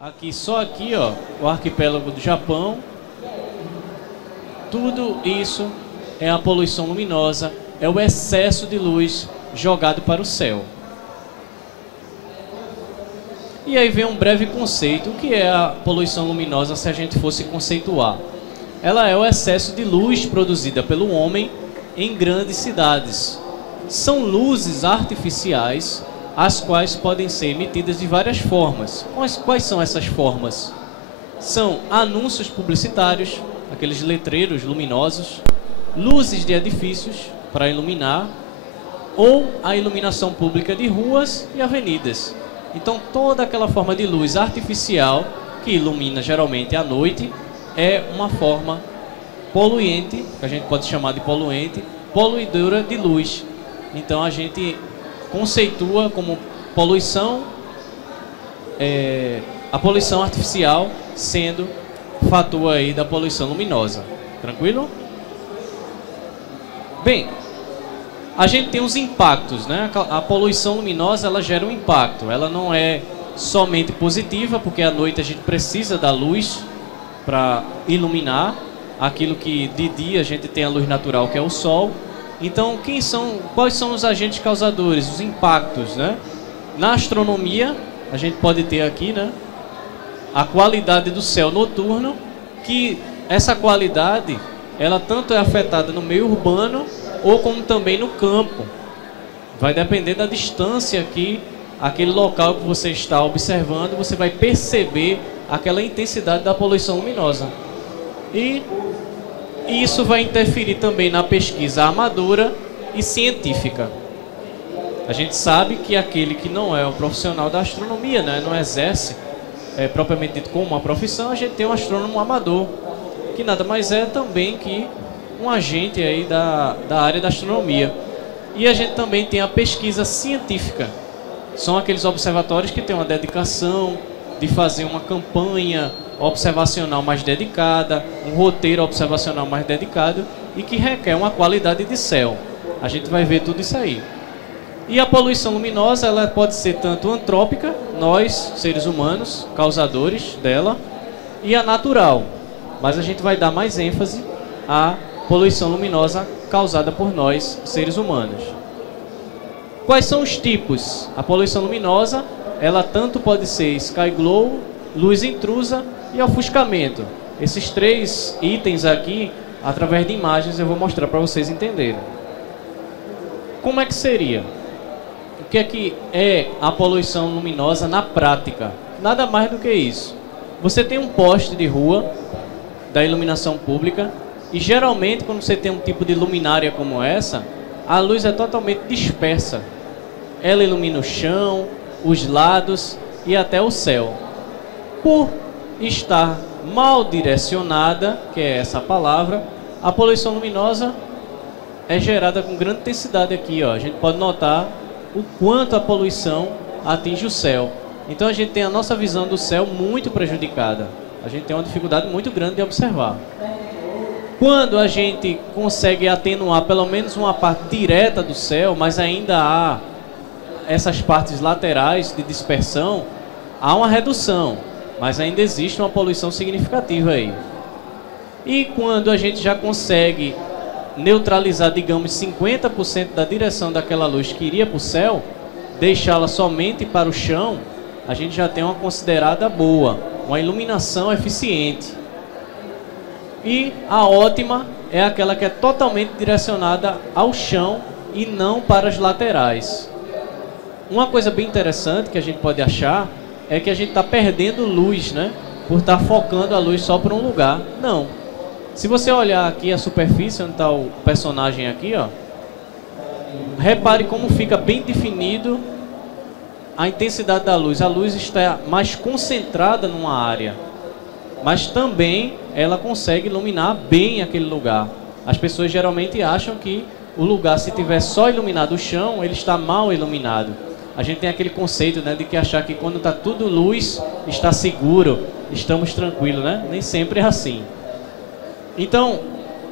Aqui, só aqui, ó, o arquipélago do Japão. Tudo isso é a poluição luminosa, é o excesso de luz jogado para o céu. E aí vem um breve conceito. O que é a poluição luminosa se a gente fosse conceituar? Ela é o excesso de luz produzida pelo homem em grandes cidades. São luzes artificiais, as quais podem ser emitidas de várias formas. Quais são essas formas? São anúncios publicitários, aqueles letreiros luminosos, luzes de edifícios para iluminar, ou a iluminação pública de ruas e avenidas. Então, toda aquela forma de luz artificial que ilumina geralmente à noite é uma forma poluente, que a gente pode chamar de poluente, poluidora de luz. Então, a gente conceitua como poluição, a poluição artificial sendo fator aí da poluição luminosa. Tranquilo? Bem, a gente tem os impactos, né? A poluição luminosa, ela gera um impacto. Ela não é somente positiva, porque à noite a gente precisa da luz para iluminar aquilo que de dia a gente tem a luz natural, que é o sol. Então, quais são os agentes causadores, os impactos, né? Na astronomia, a gente pode ter aqui, né, a qualidade do céu noturno, que essa qualidade, ela tanto é afetada no meio urbano, ou como também no campo. Vai depender da distância que aquele local que você está observando, você vai perceber aquela intensidade da poluição luminosa. E isso vai interferir também na pesquisa amadora e científica. A gente sabe que aquele que não é o profissional da astronomia, né, não exerce propriamente dito como uma profissão, a gente tem um astrônomo amador, que nada mais é também que um agente aí da área da astronomia. E a gente também tem a pesquisa científica. São aqueles observatórios que têm uma dedicação de fazer uma campanha observacional mais dedicada, um roteiro observacional mais dedicado e que requer uma qualidade de céu. A gente vai ver tudo isso aí. E a poluição luminosa, ela pode ser tanto antrópica, nós, seres humanos, causadores dela, e a natural. Mas a gente vai dar mais ênfase à poluição luminosa causada por nós, seres humanos. Quais são os tipos? A poluição luminosa, ela tanto pode ser sky glow, luz intrusa e ofuscamento. Esses três itens aqui, através de imagens, eu vou mostrar para vocês entenderem. Como é que seria? O que é a poluição luminosa na prática? Nada mais do que isso. Você tem um poste de rua da iluminação pública e geralmente quando você tem um tipo de luminária como essa, a luz é totalmente dispersa. Ela ilumina o chão, os lados e até o céu. Por estar mal direcionada, que é essa palavra, a poluição luminosa é gerada com grande intensidade aqui, ó. A gente pode notar o quanto a poluição atinge o céu. Então a gente tem a nossa visão do céu muito prejudicada. A gente tem uma dificuldade muito grande de observar. Quando a gente consegue atenuar pelo menos uma parte direta do céu, mas ainda há essas partes laterais de dispersão, há uma redução, mas ainda existe uma poluição significativa aí. E quando a gente já consegue neutralizar, digamos, 50% da direção daquela luz que iria para o céu, deixá-la somente para o chão, a gente já tem uma considerada boa, uma iluminação eficiente. E a ótima é aquela que é totalmente direcionada ao chão e não para as laterais. Uma coisa bem interessante que a gente pode achar é que a gente está perdendo luz, né? Por estar focando a luz só por um lugar. Não. Se você olhar aqui a superfície onde está o personagem aqui, ó, repare como fica bem definido a intensidade da luz. A luz está mais concentrada numa área, mas também ela consegue iluminar bem aquele lugar. As pessoas geralmente acham que o lugar, se tiver só iluminado o chão, ele está mal iluminado. A gente tem aquele conceito, né, de que achar que quando está tudo luz, está seguro, estamos tranquilos, né? Nem sempre é assim. Então,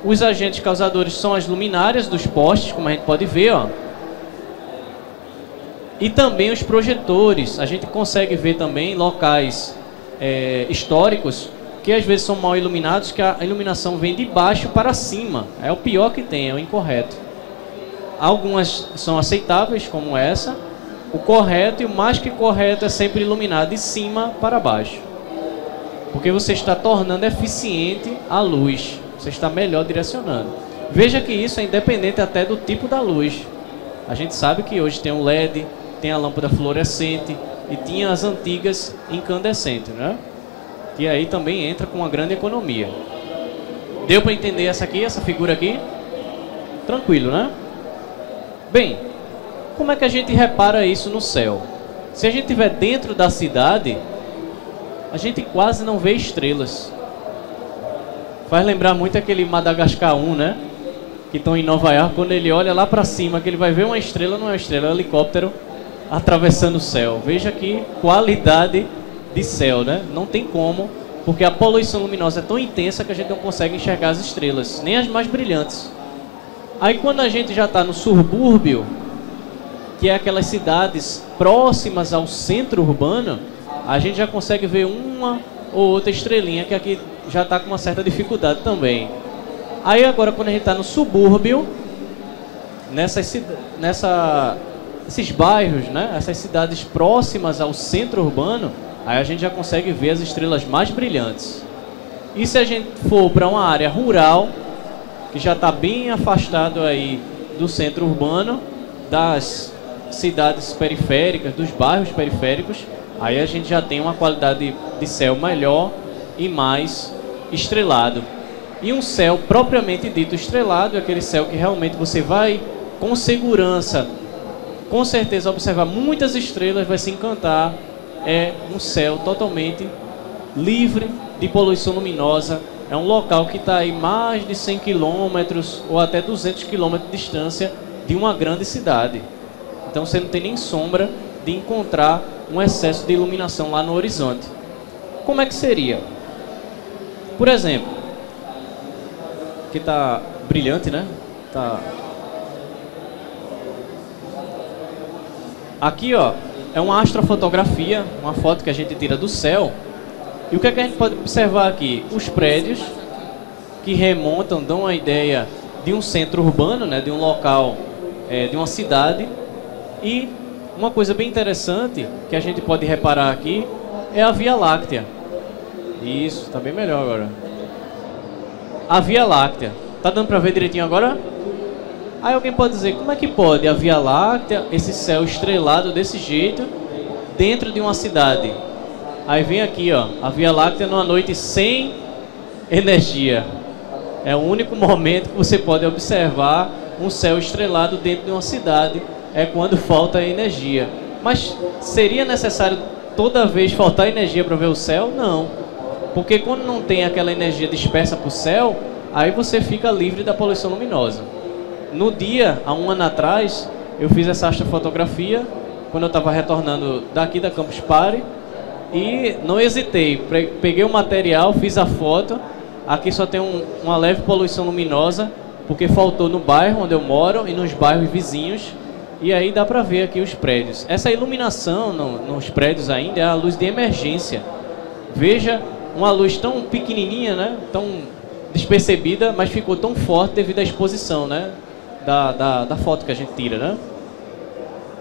os agentes causadores são as luminárias dos postes, como a gente pode ver, ó. E também os projetores. A gente consegue ver também locais históricos que às vezes são mal iluminados, que a iluminação vem de baixo para cima. É o pior que tem, é o incorreto. Algumas são aceitáveis, como essa. O correto e o mais que correto é sempre iluminar de cima para baixo. Porque você está tornando eficiente a luz. Você está melhor direcionando. Veja que isso é independente até do tipo da luz. A gente sabe que hoje tem o LED, tem a lâmpada fluorescente e tinha as antigas incandescentes, né? E aí também entra com uma grande economia. Deu para entender essa figura aqui? Tranquilo, né? Bem, como é que a gente repara isso no céu? Se a gente estiver dentro da cidade, a gente quase não vê estrelas. Faz lembrar muito aquele Madagascar 1, né? Que estão em Nova York, quando ele olha lá para cima, que ele vai ver uma estrela, não é uma estrela, é um helicóptero atravessando o céu. Veja que qualidade de céu, né? Não tem como, porque a poluição luminosa é tão intensa que a gente não consegue enxergar as estrelas, nem as mais brilhantes. Aí quando a gente já está no subúrbio, que é aquelas cidades próximas ao centro urbano, a gente já consegue ver uma ou outra estrelinha, que aqui já está com uma certa dificuldade também. Aí agora quando a gente está no subúrbio, esses bairros, né? Essas cidades próximas ao centro urbano, aí a gente já consegue ver as estrelas mais brilhantes. E se a gente for para uma área rural, que já está bem afastado aí do centro urbano, das cidades periféricas, dos bairros periféricos, aí a gente já tem uma qualidade de céu melhor e mais estrelado. E um céu propriamente dito estrelado é aquele céu que realmente você vai com segurança, com certeza observar muitas estrelas, vai se encantar. É um céu totalmente livre de poluição luminosa. É um local que está aí mais de 100 quilômetros ou até 200 quilômetros de distância de uma grande cidade. Então você não tem nem sombra de encontrar um excesso de iluminação lá no horizonte. Como é que seria? Por exemplo, aqui está brilhante, né? Aqui, ó, é uma astrofotografia, uma foto que a gente tira do céu. E o que é que a gente pode observar aqui? Os prédios que remontam, dão a ideia de um centro urbano, né? De um local, de uma cidade. E uma coisa bem interessante que a gente pode reparar aqui é a Via Láctea. Isso, está bem melhor agora. A Via Láctea. Tá dando para ver direitinho agora? Aí alguém pode dizer, como é que pode a Via Láctea, esse céu estrelado desse jeito, dentro de uma cidade? Aí vem aqui, ó, a Via Láctea numa noite sem energia. É o único momento que você pode observar um céu estrelado dentro de uma cidade, é quando falta energia. Mas seria necessário toda vez faltar energia para ver o céu? Não. Porque quando não tem aquela energia dispersa para o céu, aí você fica livre da poluição luminosa. No dia, há um ano atrás, eu fiz essa astrofotografia, quando eu estava retornando daqui da Campus Party, e não hesitei, peguei o material, fiz a foto. Aqui só tem uma leve poluição luminosa, porque faltou no bairro onde eu moro e nos bairros vizinhos, e aí dá para ver aqui os prédios. Essa iluminação nos prédios ainda é a luz de emergência. Veja, uma luz tão pequenininha, né? Tão despercebida, mas ficou tão forte devido à exposição, né? Da foto que a gente tira, né?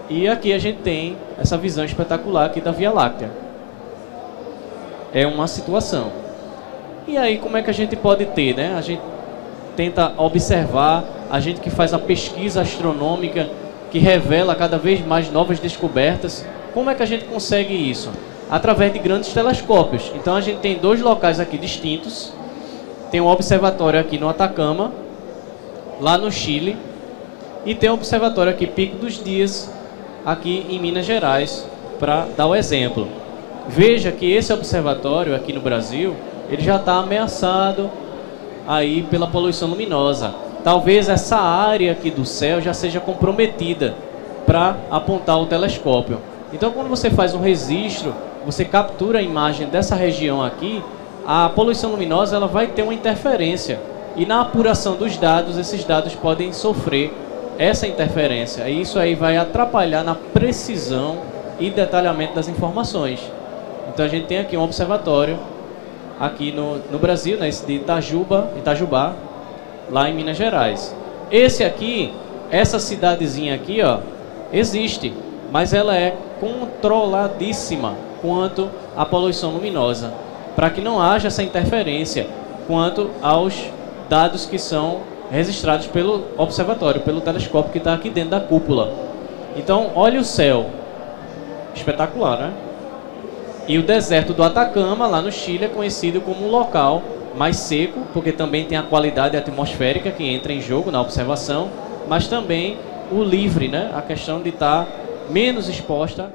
E aqui a gente tem essa visão espetacular aqui da Via Láctea. É uma situação. E aí como é que a gente pode ter, né? A gente tenta observar, a gente que faz a pesquisa astronômica, que revela cada vez mais novas descobertas. Como é que a gente consegue isso? Através de grandes telescópios. Então a gente tem dois locais aqui distintos. Tem um observatório aqui no Atacama, lá no Chile, e tem um observatório aqui, Pico dos Dias, aqui em Minas Gerais, para dar o exemplo. Veja que esse observatório aqui no Brasil, ele já está ameaçado aí pela poluição luminosa. Talvez essa área aqui do céu já seja comprometida para apontar o telescópio. Então quando você faz um registro, você captura a imagem dessa região aqui, a poluição luminosa ela vai ter uma interferência. E na apuração dos dados, esses dados podem sofrer essa interferência. E isso aí vai atrapalhar na precisão e detalhamento das informações. Então a gente tem aqui um observatório aqui no Brasil, né, esse de Itajubá, lá em Minas Gerais. Esse aqui, essa cidadezinha aqui, ó, existe, mas ela é controladíssima quanto à poluição luminosa, para que não haja essa interferência quanto aos dados que são registrados pelo observatório, pelo telescópio que está aqui dentro da cúpula. Então, olha o céu, espetacular, né? E o deserto do Atacama, lá no Chile, é conhecido como um local mais seco, porque também tem a qualidade atmosférica que entra em jogo na observação, mas também o livre, né? A questão de estar menos exposta.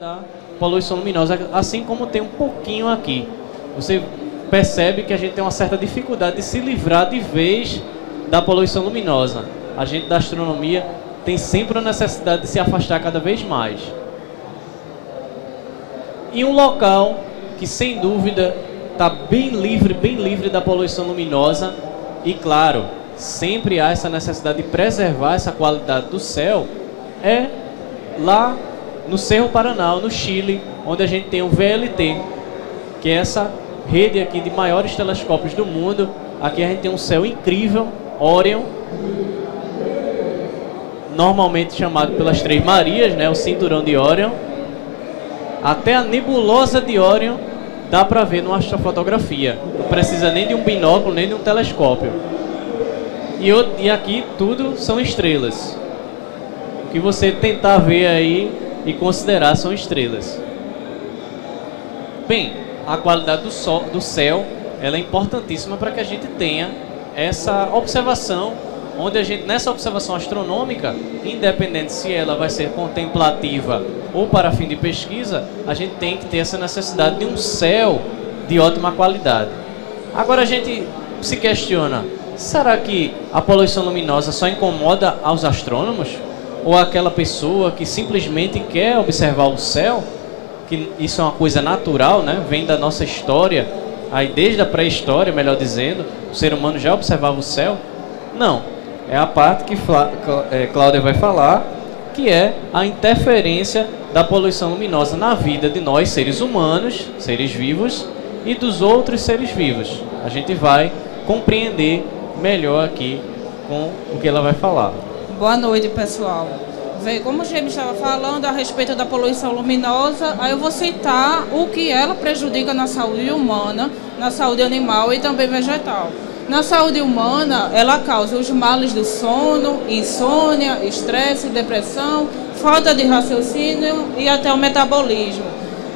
Da poluição luminosa, assim como tem um pouquinho aqui. Você percebe que a gente tem uma certa dificuldade de se livrar de vez da poluição luminosa. A gente da astronomia tem sempre a necessidade de se afastar cada vez mais. E um local que sem dúvida está bem livre da poluição luminosa, e claro, sempre há essa necessidade de preservar essa qualidade do céu, é lá no Cerro Paranal, no Chile, onde a gente tem o VLT, que é essa rede aqui de maiores telescópios do mundo. Aqui a gente tem um céu incrível, Órion, normalmente chamado pelas Três Marias, né, o cinturão de Órion. Até a nebulosa de Órion dá para ver numa astrofotografia. Não precisa nem de um binóculo, nem de um telescópio. E aqui tudo são estrelas. O que você tentar ver aí e considerar são estrelas. Bem, a qualidade do céu, ela é importantíssima para que a gente tenha essa observação, onde a gente, nessa observação astronômica, independente se ela vai ser contemplativa ou para fim de pesquisa, a gente tem que ter essa necessidade de um céu de ótima qualidade. Agora a gente se questiona, será que a poluição luminosa só incomoda aos astrônomos? Ou aquela pessoa que simplesmente quer observar o céu, que isso é uma coisa natural, né? Vem da nossa história, aí desde a pré-história, melhor dizendo, o ser humano já observava o céu? Não, é a parte que Cláudia vai falar, que é a interferência da poluição luminosa na vida de nós, seres humanos, seres vivos, e dos outros seres vivos. A gente vai compreender melhor aqui com o que ela vai falar. Boa noite, pessoal. Como o James estava falando a respeito da poluição luminosa, aí eu vou citar o que ela prejudica na saúde humana, na saúde animal e também vegetal. Na saúde humana, ela causa os males do sono, insônia, estresse, depressão, falta de raciocínio e até o metabolismo.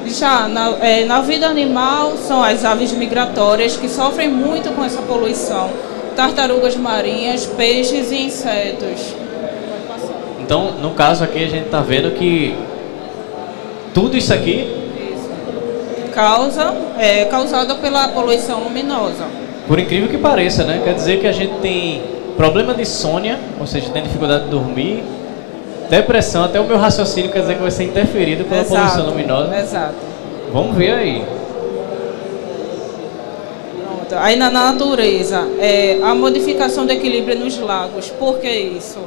Já na vida animal, são as aves migratórias que sofrem muito com essa poluição, tartarugas marinhas, peixes e insetos. Então, no caso aqui, a gente está vendo que tudo isso aqui é causada pela poluição luminosa. Por incrível que pareça, né? Quer dizer que a gente tem problema de insônia, ou seja, tem dificuldade de dormir, depressão, até o meu raciocínio quer dizer que vai ser interferido pela poluição luminosa. Exato. Vamos ver aí. Pronto. Aí na natureza, a modificação do equilíbrio nos lagos. Por que isso?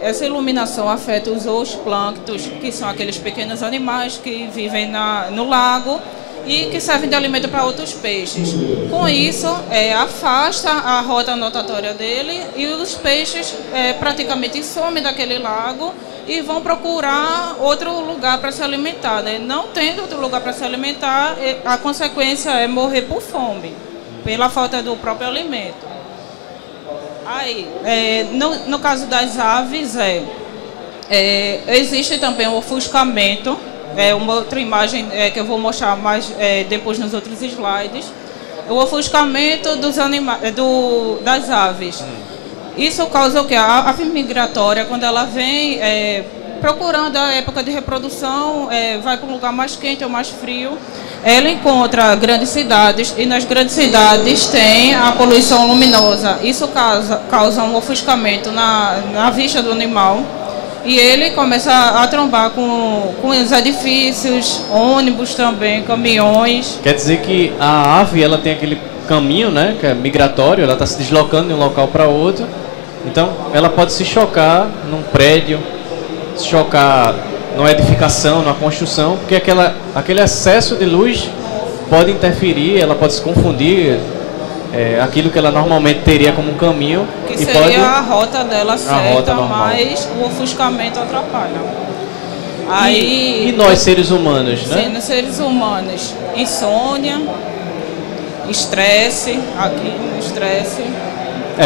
Essa iluminação afeta os zooplânctons, que são aqueles pequenos animais que vivem no lago e que servem de alimento para outros peixes. Com isso, afasta a rota natatória dele e os peixes praticamente somem daquele lago e vão procurar outro lugar para se alimentar, né? Não tendo outro lugar para se alimentar, a consequência é morrer por fome, pela falta do próprio alimento. Aí, no caso das aves, existe também o ofuscamento. Uma outra imagem que eu vou mostrar mais depois nos outros slides. O ofuscamento das aves. Isso causa o quê? A ave migratória, quando ela vem procurando a época de reprodução, vai para um lugar mais quente ou mais frio, ela encontra grandes cidades e nas grandes cidades tem a poluição luminosa. Isso causa um ofuscamento na vista do animal. E ele começa a trombar com os edifícios, ônibus também, caminhões. Quer dizer que a ave ela tem aquele caminho, né, que é migratório, ela está se deslocando de um local para outro. Então, ela pode se chocar num prédio, se chocar numa edificação, numa construção, porque aquele excesso de luz pode interferir, ela pode se confundir. Aquilo que ela normalmente teria como um caminho. Que seria a rota dela certa, mas o ofuscamento atrapalha. E nós, seres humanos, né? Sim, nós seres humanos. Insônia, estresse,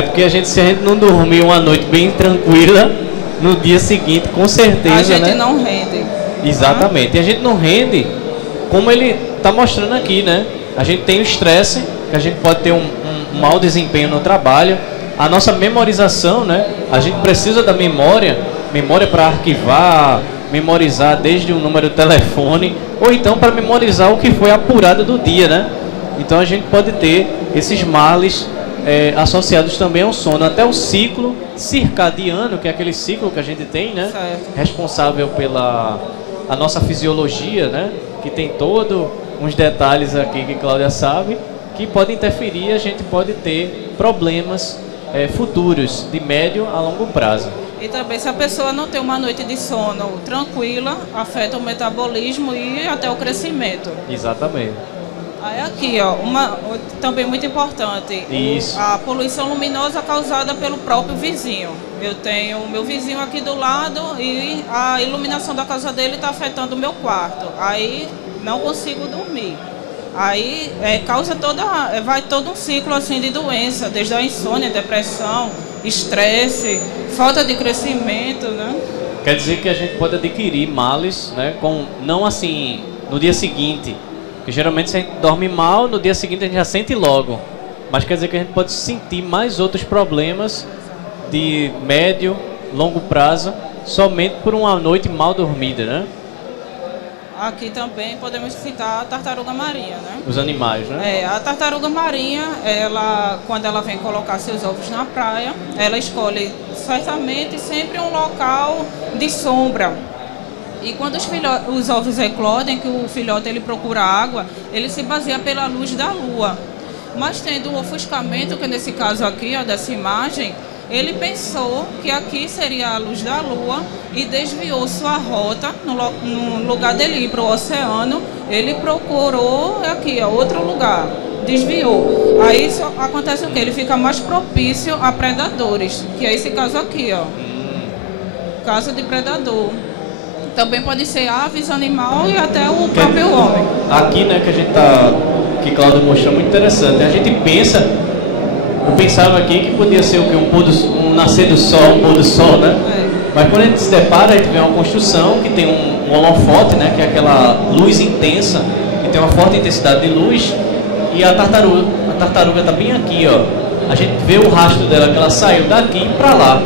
porque se a gente não dormir uma noite bem tranquila, no dia seguinte, com certeza, a gente não rende. Exatamente. E a gente não rende, como ele está mostrando aqui, né? A gente tem o estresse, que a gente pode ter um mau desempenho no trabalho. A nossa memorização, né? A gente precisa da memória para arquivar, memorizar desde o número do telefone, ou então para memorizar o que foi apurado do dia, né? Então a gente pode ter esses males associados também ao sono, até o ciclo circadiano, que é aquele ciclo que a gente tem, né? Certo. Responsável pela a nossa fisiologia, né? Que tem todos uns detalhes aqui que Cláudia sabe, que pode interferir, a gente pode ter problemas futuros de médio a longo prazo. E também se a pessoa não tem uma noite de sono tranquila, afeta o metabolismo e até o crescimento. Exatamente. Aí aqui, ó, também muito importante, a poluição luminosa causada pelo próprio vizinho. Eu tenho o meu vizinho aqui do lado e a iluminação da casa dele está afetando o meu quarto. Aí não consigo dormir. Aí vai todo um ciclo assim de doença, desde a insônia, depressão, estresse, falta de crescimento, né? Quer dizer que a gente pode adquirir males, né, não assim no dia seguinte, porque geralmente se a gente dorme mal, no dia seguinte a gente já sente logo, mas quer dizer que a gente pode sentir mais outros problemas de médio, longo prazo, somente por uma noite mal dormida, né? Aqui também podemos citar a tartaruga marinha, né? Os animais, né? A tartaruga marinha, quando ela vem colocar seus ovos na praia, ela escolhe certamente sempre um local de sombra. E quando os ovos eclodem, que o filhote ele procura água, ele se baseia pela luz da lua. Mas tendo um ofuscamento, que nesse caso aqui, ó, dessa imagem, ele pensou que aqui seria a luz da lua e desviou sua rota no lugar dele ir para o oceano. Ele procurou aqui, ó, outro lugar, desviou. Aí isso acontece o quê? Ele fica mais propício a predadores, que é esse caso aqui, ó, caso de predador. Também pode ser aves, animal e até o próprio homem. Aqui, né, que Cláudia mostrou, muito interessante. A gente pensa. Eu pensava aqui que podia ser o quê? Um nascer do sol, um pôr do sol, né? Mas quando a gente se depara, a gente vê uma construção que tem um holofote, né? Que é aquela luz intensa, que tem uma forte intensidade de luz. E a tartaruga está bem aqui, ó. A gente vê o rastro dela, que ela saiu daqui para lá.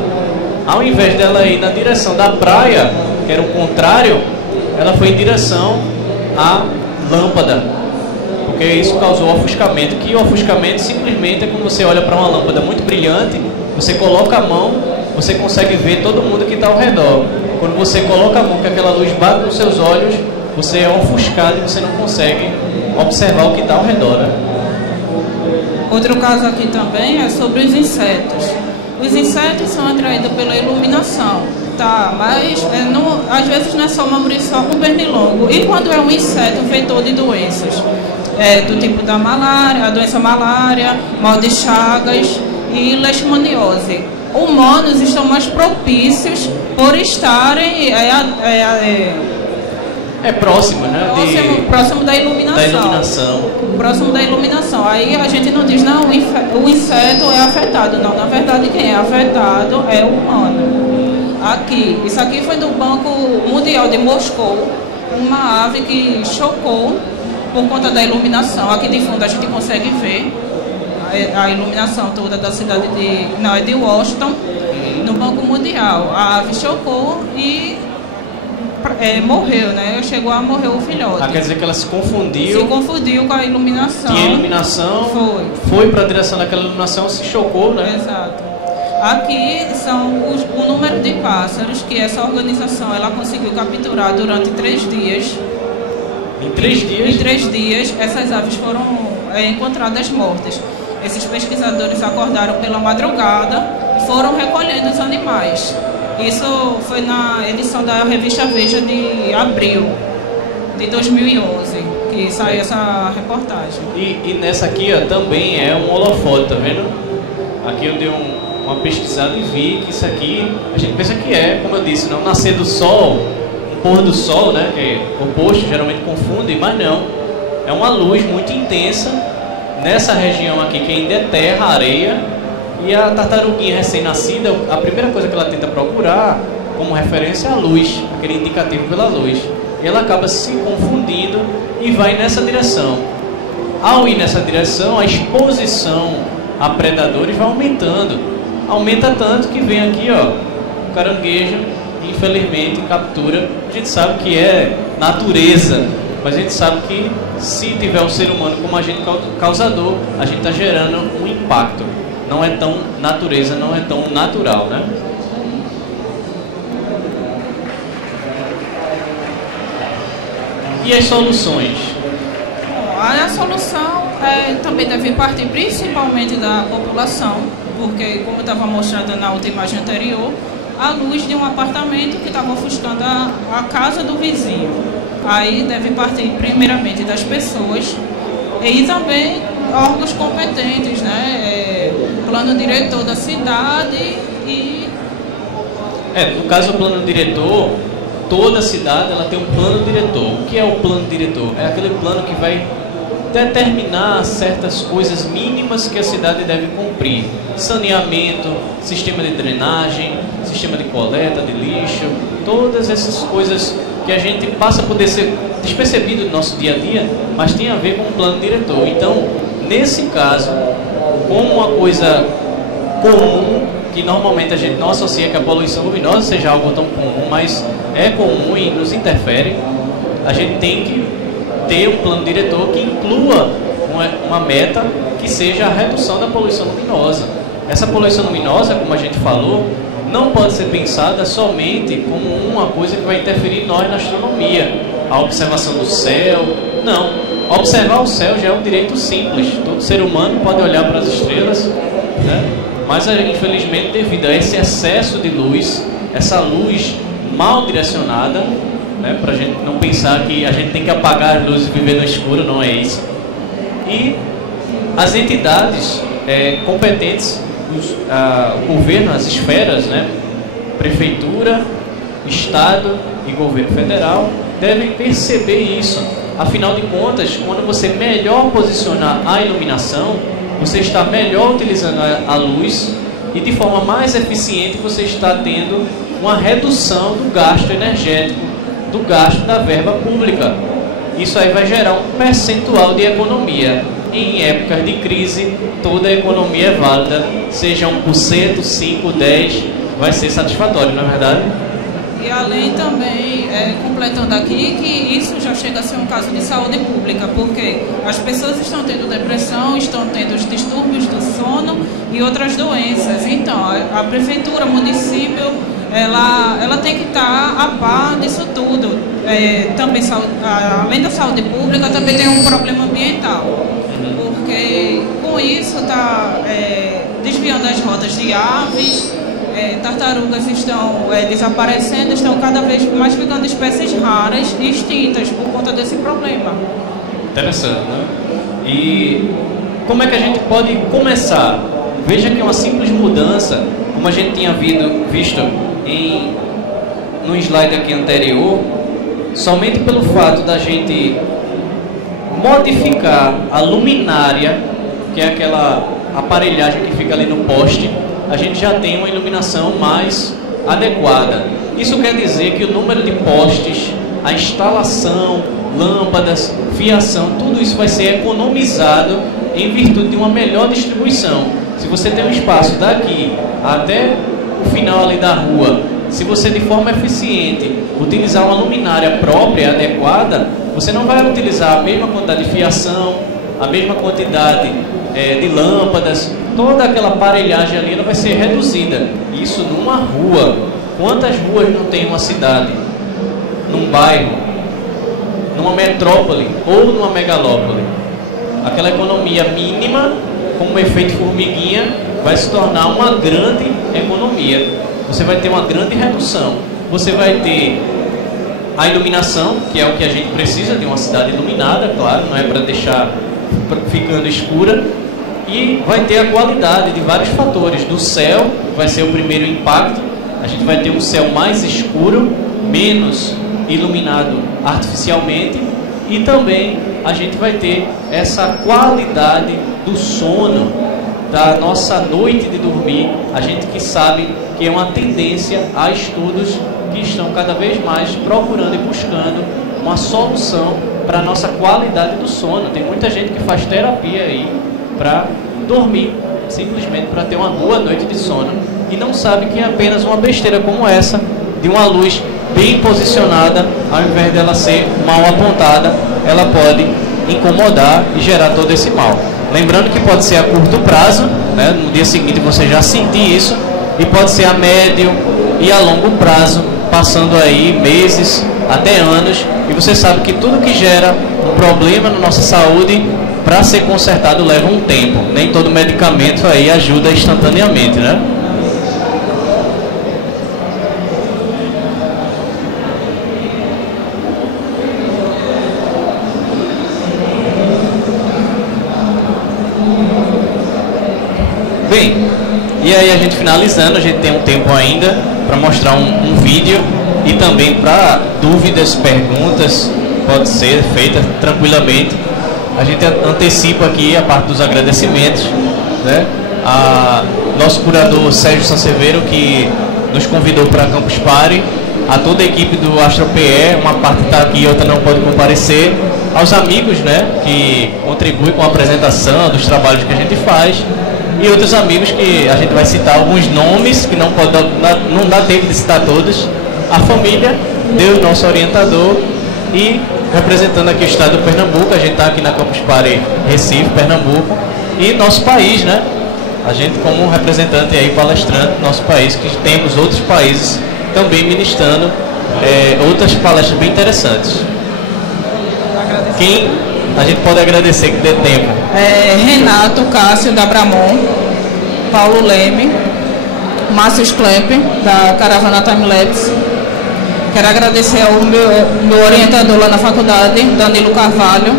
Ao invés dela ir na direção da praia, que era o contrário, ela foi em direção à lâmpada. Porque isso causou ofuscamento, que o ofuscamento simplesmente é quando você olha para uma lâmpada muito brilhante, você coloca a mão, você consegue ver todo mundo que está ao redor. Quando você coloca a mão, que aquela luz bate nos seus olhos, você é ofuscado e você não consegue observar o que está ao redor, né? Outro caso aqui também é sobre os insetos. Os insetos são atraídos pela iluminação, tá? Mas às vezes não é só uma muriçoca com pernilongo. E quando é um inseto vetor de doenças? Do tipo da malária, a doença malária, mal de Chagas e leishmaniose. Humanos estão mais propícios por estarem próximo, né? Próximo da iluminação. Próximo da iluminação. Aí a gente não diz, não, o inseto é afetado. Não, na verdade quem é afetado é o humano. Aqui, isso aqui foi do Banco Mundial de Moscou, uma ave que chocou por conta da iluminação. Aqui de fundo a gente consegue ver a iluminação toda da cidade de Washington, no Banco Mundial. A ave chocou e morreu, né? Chegou a morrer o filhote. Quer dizer que ela se confundiu. Se confundiu com a iluminação. Tinha iluminação, foi para a direção daquela iluminação, se chocou, né? Exato. Aqui são o número de pássaros que essa organização ela conseguiu capturar durante 3 dias. Em 3 dias? Em 3 dias, essas aves foram encontradas mortas. Esses pesquisadores acordaram pela madrugada e foram recolhendo os animais. Isso foi na edição da revista Veja de abril de 2011, que saiu essa reportagem. E nessa aqui, ó, também é um holofote, tá vendo? Aqui eu dei uma pesquisada e vi que isso aqui, a gente pensa que como eu disse, não nascer do sol, um pôr do sol, né? Que é oposto, geralmente confunde, mas não. É uma luz muito intensa nessa região aqui que ainda é terra, areia. E a tartaruguinha recém-nascida, a primeira coisa que ela tenta procurar como referência é a luz, aquele indicativo pela luz. E ela acaba se confundindo e vai nessa direção. Ao ir nessa direção, a exposição a predadores vai aumentando. Aumenta tanto que vem aqui, ó, o caranguejo, infelizmente, captura. A gente sabe que é natureza, mas a gente sabe que se tiver um ser humano como agente causador, a gente está gerando um impacto. Não é tão natureza, não é tão natural, né? E as soluções? Bom, a solução também deve partir principalmente da população, porque, como estava mostrado na outra imagem anterior, a luz de um apartamento que estava ofuscando a casa do vizinho. Aí deve partir primeiramente das pessoas e também órgãos competentes, né? Plano diretor da cidade e... no caso do plano diretor, toda cidade ela tem um plano diretor. O que é o plano diretor? É aquele plano que vai determinar certas coisas mínimas que a cidade deve cumprir. Saneamento, sistema de drenagem, sistema de coleta de lixo, todas essas coisas que a gente passa a poder ser despercebido no nosso dia a dia, mas tem a ver com o plano diretor. Então, nesse caso, como uma coisa comum, que normalmente a gente não associa que a poluição luminosa seja algo tão comum, mas é comum e nos interfere, a gente tem que ter um plano diretor que inclua uma meta que seja a redução da poluição luminosa. Essa poluição luminosa, como a gente falou, não pode ser pensada somente como uma coisa que vai interferir em nós na astronomia, a observação do céu. Não, observar o céu já é um direito simples. Todo ser humano pode olhar para as estrelas, né? Mas infelizmente, devido a esse excesso de luz, essa luz mal direcionada, né, para a gente não pensar que a gente tem que apagar as luzes e viver no escuro, não é isso. E as entidades competentes, o governo, as esferas, né, prefeitura, estado e governo federal, devem perceber isso. Afinal de contas, quando você melhor posicionar a iluminação, você está melhor utilizando a luz e de forma mais eficiente você está tendo uma redução do gasto energético, do gasto da verba pública. Isso aí vai gerar um percentual de economia. Em épocas de crise, toda a economia é válida, seja 1%, 5%, 10%, vai ser satisfatório, não é verdade? E além também, completando aqui, que isso já chega a ser um caso de saúde pública, porque as pessoas estão tendo depressão, estão tendo os distúrbios do sono e outras doenças. Então, prefeitura, município, ela tem que estar a par disso tudo. também, além da saúde pública, também tem um problema ambiental. Porque com isso está desviando as rotas de aves, tartarugas estão desaparecendo, estão cada vez mais ficando espécies raras e extintas por conta desse problema. Interessante, né? E como é que a gente pode começar? Veja que é uma simples mudança, como a gente tinha visto no slide aqui anterior, somente pelo fato da gente modificar a luminária, que é aquela aparelhagem que fica ali no poste, a gente já tem uma iluminação mais adequada. Isso quer dizer que o número de postes, a instalação, lâmpadas, fiação, tudo isso vai ser economizado em virtude de uma melhor distribuição. Se você tem um espaço daqui até o final ali da rua, se você de forma eficiente utilizar uma luminária própria, adequada, você não vai utilizar a mesma quantidade de fiação, a mesma quantidade de lâmpadas, toda aquela aparelhagem ali ela vai ser reduzida. Isso numa rua. Quantas ruas não tem uma cidade, num bairro, numa metrópole ou numa megalópole? Aquela economia mínima, como efeito formiguinha, vai se tornar uma grande economia. Você vai ter uma grande redução. Você vai ter a iluminação, que é o que a gente precisa de uma cidade iluminada, claro, não é para deixar ficando escura. E vai ter a qualidade de vários fatores. Do céu vai ser o primeiro impacto. A gente vai ter um céu mais escuro, menos iluminado artificialmente, e também a gente vai ter essa qualidade do sono, da nossa noite de dormir. A gente que sabe que é uma tendência a estudos que estão cada vez mais procurando e buscando uma solução para a nossa qualidade do sono. Tem muita gente que faz terapia aí para dormir, simplesmente para ter uma boa noite de sono, e não sabe que é apenas uma besteira como essa, de uma luz bem posicionada, ao invés dela ser mal apontada, ela pode incomodar e gerar todo esse mal. Lembrando que pode ser a curto prazo, né? No dia seguinte você já sentir isso, e pode ser a médio e a longo prazo, passando aí meses, até anos, e você sabe que tudo que gera um problema na nossa saúde, para ser consertado leva um tempo. Nem todo medicamento aí ajuda instantaneamente, né? Bem, e aí a gente finalizando, a gente tem um tempo ainda para mostrar um vídeo, e também para dúvidas, perguntas, pode ser feita tranquilamente. A gente antecipa aqui a parte dos agradecimentos, né? Nosso curador Sérgio Sanseveiro, que nos convidou para a Campus Party, a toda a equipe do Astro PE, uma parte está aqui, outra não pode comparecer, aos amigos, né, que contribuem com a apresentação dos trabalhos que a gente faz, e outros amigos que a gente vai citar alguns nomes, que não dá tempo de citar todos, a família, Deus, nosso orientador, e representando aqui o estado do Pernambuco. A gente está aqui na Campus Party Recife, Pernambuco, e nosso país, né? A gente como representante aí, palestrante do nosso país, que temos outros países também ministrando outras palestras bem interessantes. Quem a gente pode agradecer que dê tempo? Renato Cássio, da Bramon, Paulo Leme, Márcio Sklepp, da Caravana Time Labs. Quero agradecer ao meu orientador lá na faculdade, Danilo Carvalho,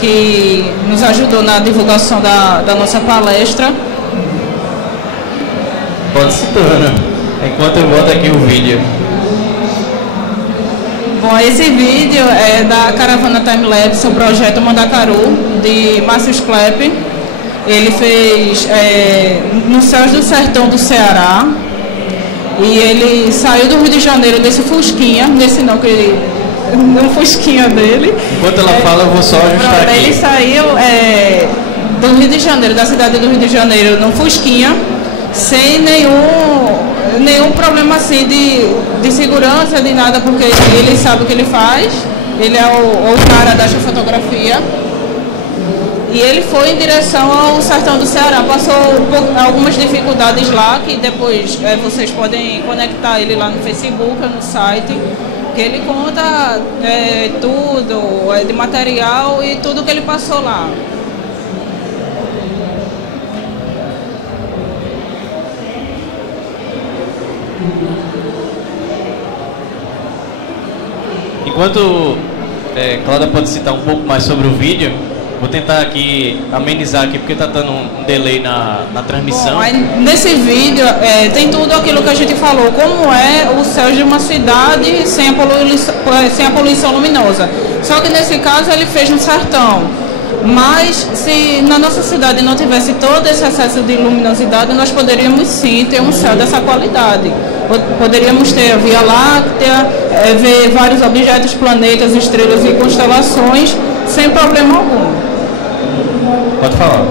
que nos ajudou na divulgação da nossa palestra. Pode citar, enquanto eu boto aqui o vídeo. Bom, esse vídeo é da Caravana Time Labs, o projeto Mandacaru, de Márcio Sklepp. Ele fez nos céus do sertão do Ceará. E ele saiu do Rio de Janeiro desse Fusquinha, nesse não, que ele, um Fusquinha dele. Enquanto ela fala, eu vou só ajustar aqui. Ele saiu do Rio de Janeiro, da cidade do Rio de Janeiro, num Fusquinha, sem nenhum problema assim de segurança, de nada, porque ele sabe o que ele faz. Ele é o cara da fotografia. E ele foi em direção ao sertão do Ceará. Passou algumas dificuldades lá, que depois vocês podem conectar ele lá no Facebook, no site. que ele conta tudo, de material e tudo que ele passou lá. Enquanto Cláudia pode citar um pouco mais sobre o vídeo, vou tentar aqui amenizar aqui, porque está dando um delay na transmissão. Bom, aí, nesse vídeo tem tudo aquilo que a gente falou, como é o céu de uma cidade sem a poluição luminosa. Só que nesse caso ele fez no sertão. Mas se na nossa cidade não tivesse todo esse excesso de luminosidade, nós poderíamos sim ter um céu dessa qualidade. Poderíamos ter a Via Láctea, ver vários objetos, planetas, estrelas e constelações sem problema algum. Pode falar.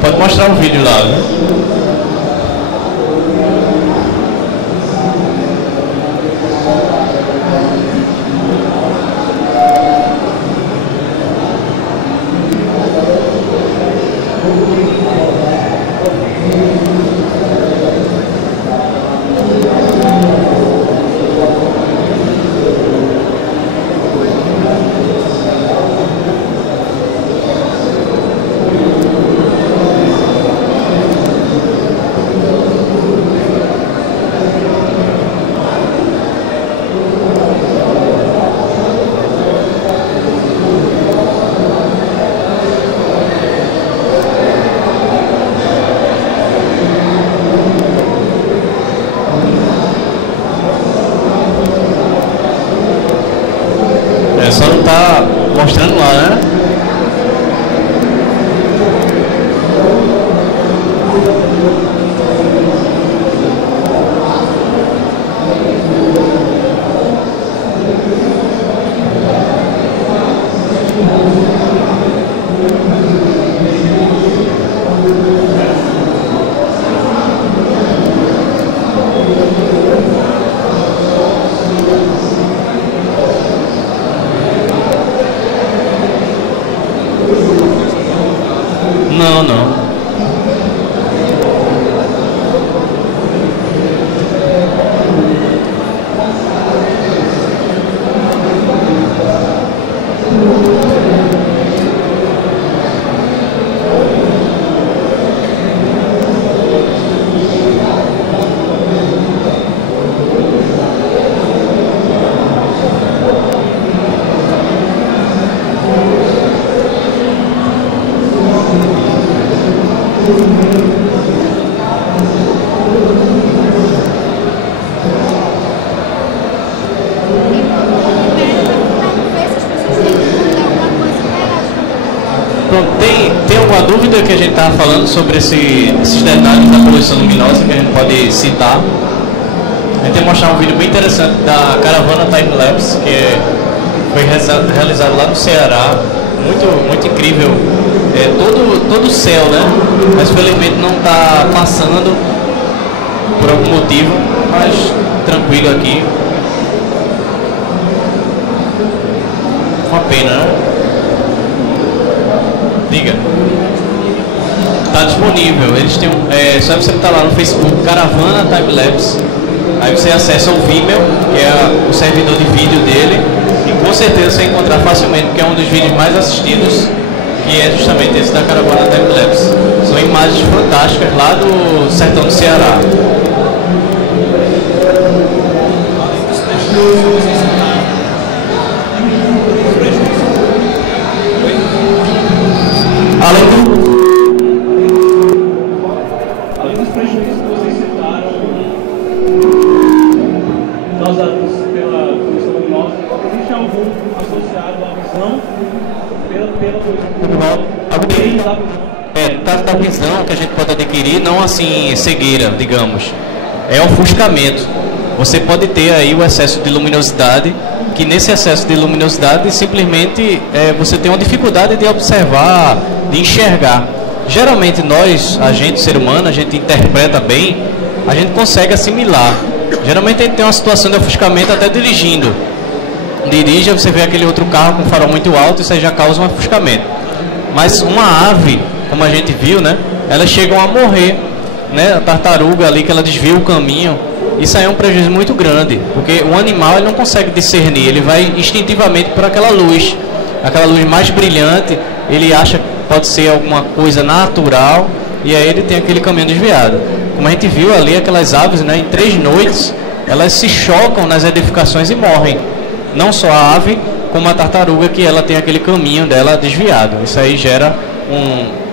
Pode mostrar o vídeo lá, né? Só não tá mostrando lá, né? Não. Tem alguma dúvida que a gente estava falando sobre esses detalhes da poluição luminosa que a gente pode citar? A gente vai mostrar um vídeo bem interessante da caravana Time Lapse, que foi realizado lá no Ceará, muito incrível. Todo o céu, né? Mas felizmente não está passando por algum motivo, mas tranquilo aqui. Uma pena, né? Diga. Está disponível. Eles têm só você estar lá no Facebook, Caravana Time Lapse. Aí você acessa o Vimeo, que é o servidor de vídeo dele, e com certeza você vai encontrar facilmente, porque é um dos vídeos mais assistidos que é justamente esse da caravana Time-Lapse. São imagens fantásticas lá do sertão do Ceará. Além dos prejuízos que vocês citaram causados pela poluição luminosa, existe algum associado à visão pela poluição luminosa? Da visão que a gente pode adquirir, não assim cegueira, digamos, é ofuscamento. Você pode ter aí o excesso de luminosidade, que nesse excesso de luminosidade simplesmente você tem uma dificuldade de observar, de enxergar. Geralmente nós, a gente, ser humano, a gente interpreta bem, a gente consegue assimilar. Geralmente a gente tem uma situação de ofuscamento até dirigindo. Dirige, você vê aquele outro carro com farol muito alto, isso aí já causa um ofuscamento. Mas uma ave, como a gente viu, né, elas chegam a morrer, né, a tartaruga ali que ela desvia o caminho. Isso aí é um prejuízo muito grande, porque o animal ele não consegue discernir, ele vai instintivamente por aquela luz mais brilhante, ele acha que pode ser alguma coisa natural, e aí ele tem aquele caminho desviado. Como a gente viu ali, aquelas aves, né, em 3 noites, elas se chocam nas edificações e morrem. Não só a ave, como a tartaruga, que ela tem aquele caminho dela desviado. Isso aí gera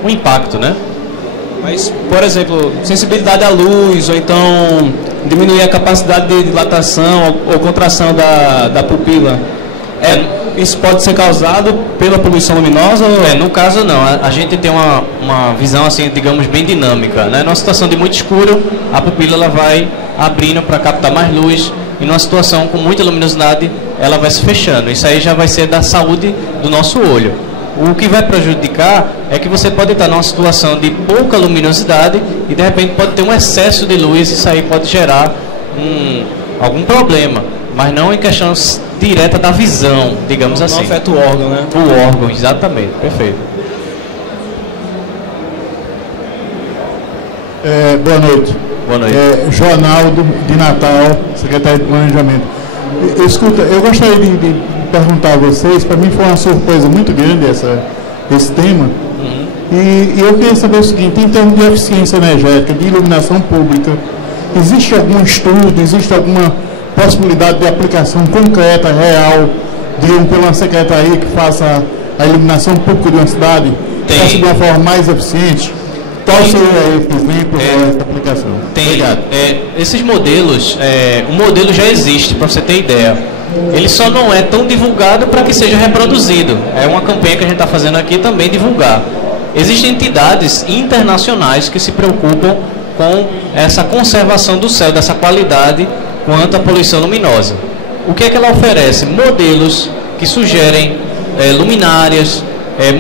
um impacto, né? Mas, por exemplo, sensibilidade à luz, ou então diminuir a capacidade de dilatação ou contração da pupila, isso pode ser causado pela poluição luminosa? No caso não, a gente tem uma visão assim, digamos, bem dinâmica, né? Numa situação de muito escuro, a pupila ela vai abrindo para captar mais luz, e numa situação com muita luminosidade, ela vai se fechando. Isso aí já vai ser da saúde do nosso olho. O que vai prejudicar é que você pode estar numa situação de pouca luminosidade e de repente pode ter um excesso de luz, e isso aí pode gerar algum problema, mas não em questão direta da visão, digamos assim. Não afeta o órgão, né? O órgão, exatamente, perfeito. Boa noite. Boa noite. Joanaldo, de Natal, secretário de Planejamento. Escuta, eu gostaria de perguntar a vocês, para mim foi uma surpresa muito grande esse tema, e eu queria saber o seguinte, em termos de eficiência energética, de iluminação pública, existe algum estudo, existe alguma possibilidade de aplicação concreta, real, pela secretaria que faça a iluminação pública de uma cidade, fosse de uma forma mais eficiente? Qual seria esse exemplo dessa aplicação? Obrigado. Esses modelos, o modelo já existe, para você ter ideia. Ele só não é tão divulgado para que seja reproduzido. É uma campanha que a gente está fazendo aqui também, divulgar. Existem entidades internacionais que se preocupam com essa conservação do céu, dessa qualidade quanto à poluição luminosa. O que é que ela oferece? Modelos que sugerem luminárias,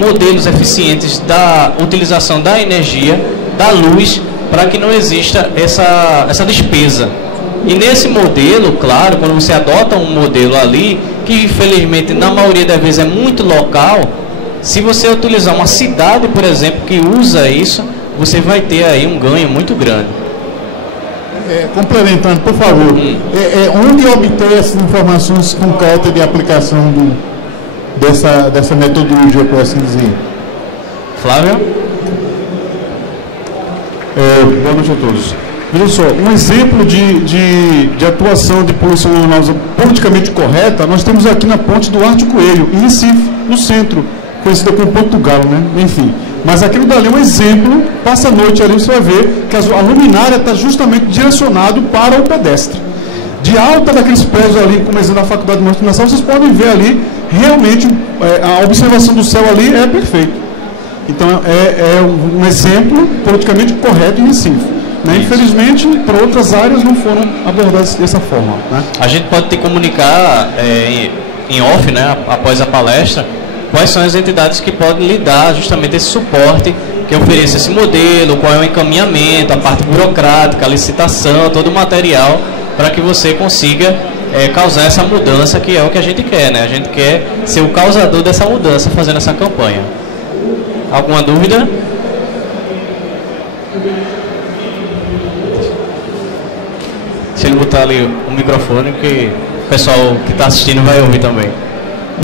modelos eficientes da utilização da energia, da luz, para que não exista essa despesa. E nesse modelo, claro, quando você adota um modelo ali, que infelizmente na maioria das vezes é muito local, se você utilizar uma cidade, por exemplo, que usa isso, você vai ter aí um ganho muito grande. Complementando, por favor, onde obter essas informações concretas de aplicação dessa metodologia, por assim dizer? Flávio? Boa noite a todos. Veja só, um exemplo de atuação de poluição luminosa politicamente correta, nós temos aqui na ponte do Arte Coelho, em Recife, no centro, conhecida como Ponto do Galo, né? Enfim. Mas aquilo dali é um exemplo, passa a noite ali, você vai ver que a luminária está justamente direcionado para o pedestre. De alta daqueles prédios ali, como exemplo na Faculdade de Martinação, vocês podem ver ali, realmente, a observação do céu ali é perfeita. Então, é um exemplo politicamente correto em Recife. Né? Infelizmente, para outras áreas não foram abordadas dessa forma. Né? A gente pode te comunicar em off, né, após a palestra, quais são as entidades que podem lhe dar justamente esse suporte, que oferece esse modelo, qual é o encaminhamento, a parte burocrática, a licitação, todo o material, para que você consiga causar essa mudança, que é o que a gente quer, né? A gente quer ser o causador dessa mudança fazendo essa campanha. Alguma dúvida? Deixa ele botar ali o microfone, que o pessoal que está assistindo vai ouvir também.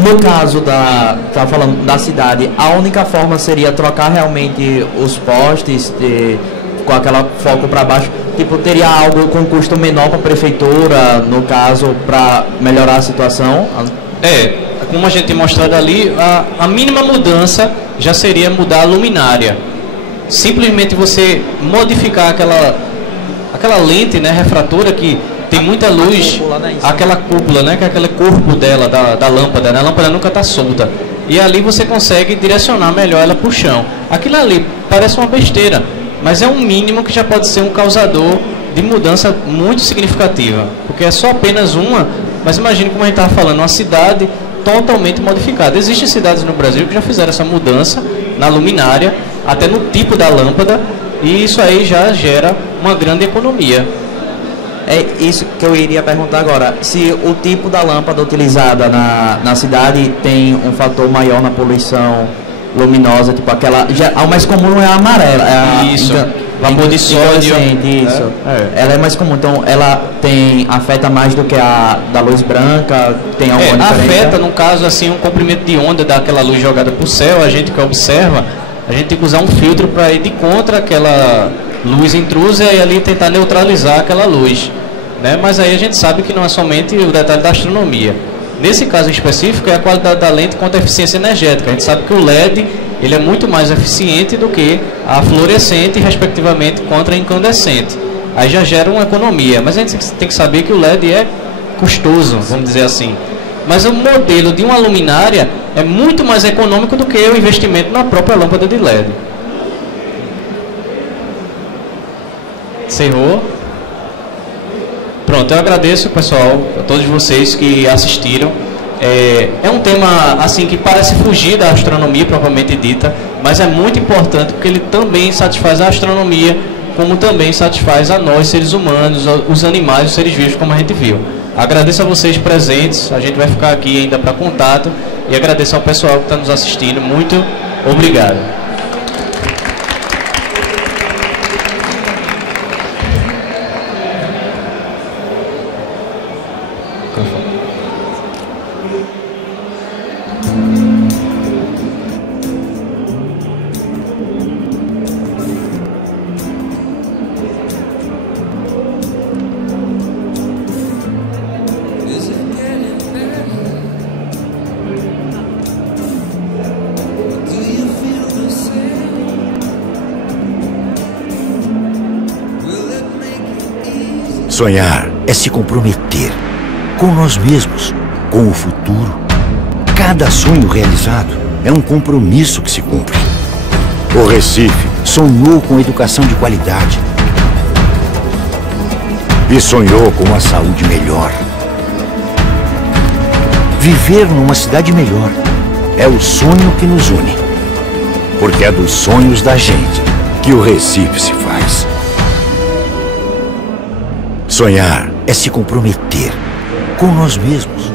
No caso tá falando da cidade, a única forma seria trocar realmente os postes com aquela foco para baixo. Tipo, teria algo com custo menor para a prefeitura, no caso, para melhorar a situação? Como a gente tem mostrado ali, a mínima mudança já seria mudar a luminária. Simplesmente você modificar aquela lente, né, refratora que tem muita luz, aquela cúpula, né, que é aquele corpo dela, da lâmpada, né, a lâmpada nunca está solta. E ali você consegue direcionar melhor ela para o chão. Aquilo ali parece uma besteira, mas é um mínimo que já pode ser um causador de mudança muito significativa. Porque é só apenas uma, mas imagine como a gente estava falando, uma cidade totalmente modificada. Existem cidades no Brasil que já fizeram essa mudança na luminária, até no tipo da lâmpada, e isso aí já gera uma grande economia. É isso que eu iria perguntar agora. Se o tipo da lâmpada utilizada na cidade tem um fator maior na poluição luminosa, tipo aquela... o mais comum é a amarela. Isso, vapor de sódio. Isso. Ela é mais comum, então ela afeta mais do que a da luz branca? Tem alguma diferença? Afeta, no caso, assim, um comprimento de onda daquela luz jogada para o céu, a gente que observa, a gente tem que usar um filtro para ir de contra aquela luz intrusa e ali tentar neutralizar aquela luz, né? Mas aí a gente sabe que não é somente o detalhe da astronomia. Nesse caso específico é a qualidade da lente quanto à eficiência energética. A gente sabe que o LED ele é muito mais eficiente do que a fluorescente, respectivamente, contra a incandescente. Aí já gera uma economia, mas a gente tem que saber que o LED é custoso, vamos dizer assim. Mas o modelo de uma luminária é muito mais econômico do que o investimento na própria lâmpada de LED. Encerrou? Pronto, eu agradeço, pessoal, a todos vocês que assistiram. É um tema assim que parece fugir da astronomia propriamente dita, mas é muito importante porque ele também satisfaz a astronomia, como também satisfaz a nós, seres humanos, os animais, os seres vivos, como a gente viu. Agradeço a vocês presentes, a gente vai ficar aqui ainda para contato, e agradeço ao pessoal que está nos assistindo. Muito obrigado. Sonhar é se comprometer com nós mesmos, com o futuro. Cada sonho realizado é um compromisso que se cumpre. O Recife sonhou com educação de qualidade e sonhou com uma saúde melhor. Viver numa cidade melhor é o sonho que nos une, porque é dos sonhos da gente que o Recife se faz. Sonhar é se comprometer com nós mesmos,